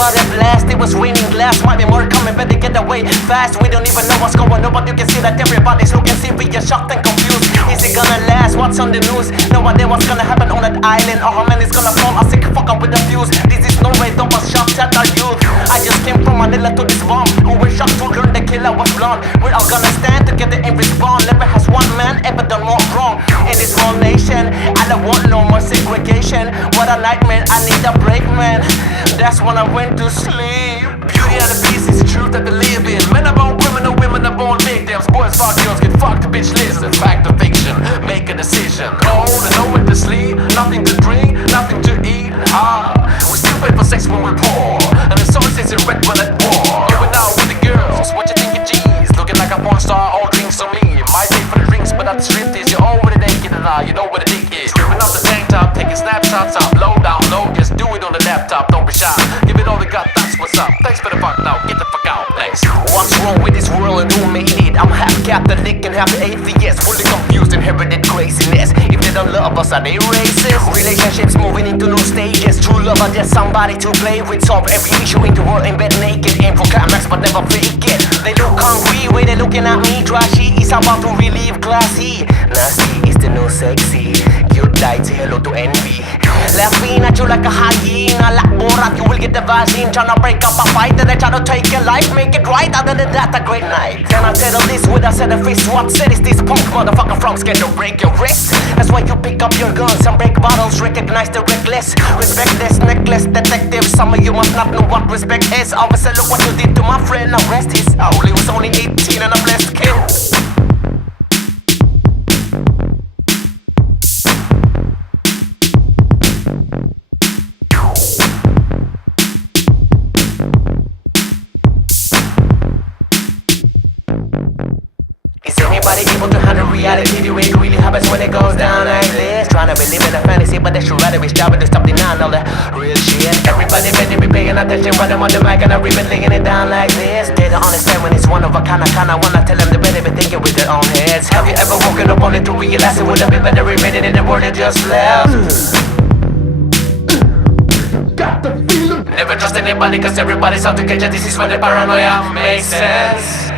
about a blast, it was raining glass. Might be more coming, better get away fast. We don't even know what's going on, but you can see that everybody's looking serious, shocked and confused. Is it gonna last? What's on the news? No idea what's gonna happen on that island, or how man is gonna fall. I sick fuck up with the fuse. This is no way, don't was shocked at our youth. I just came from Manila to this bomb, who were shocked to learn the killer was blonde. We're all gonna stand together and respond. Never has one man ever done more wrong in this small nation. I don't want no more segregation. What a nightmare, I need a break, man. That's when I went to sleep. Beauty and the beast is the truth that they live in. Men are born criminal, women are born victims. Boys fuck girls, get fucked, bitch listen. Fact or fiction, make a decision. Cold and nowhere to sleep, nothing to drink, nothing to eat. We still pay for sex when we're poor. And if someone says you're red, we're at war. Going out with the girls, what you think of G's? Looking like a porn star, all drinks on me. Might pay for the drinks, but at the strip is you're already naked and you know where the dick is. Stripping off the tank top, taking snapshots up, low down low, just do it on the laptop, don't be shy. Give it all we got, that's what's up. Thanks for the fuck now, get the fuck out, thanks. What's wrong with this world and who made it? I'm half Catholic and half atheist, fully confused, inherited craziness. If they don't love us, are they racist? Relationships moving into new stages. True love are just somebody to play with. Solve every issue in the world in bed naked. Aim for climax but never fake it. They look hungry, way they looking at me. Trashy is about to relieve classy. Nasty is the new sexy. Cute lights, hello to envy. Laughing at you like a hyena. Like Borat, you will get the vaccine. Tryna break up a fight and they try to take your life. Make it right, other than that, a great night. Can I settle this with a set of fists? What set is this punk motherfucker from? Scared to break your wrist? That's why you pick up your guns and break bottles. Recognize the reckless. Respect this necklace, detective. Some of you must not know what respect is. Officer, look what you did to my friend. Arrest his. I was only 18 and a blessed kid. Is anybody able to handle reality the way it really happens when it goes down like this? Trying to believe in a fantasy, but they should rather be stopping to stop denying all the real shit. Everybody better be paying attention when I'm on the mic and I'm really laying it down like this. They don't understand when it's one of a kind. I kinda wanna tell them they better be thinking with their own heads. Have you ever woken up only to realize it would have been better remaining in the world that just left? Got the feeling. Never trust anybody cause everybody's out to catch ya. This is where the paranoia makes sense.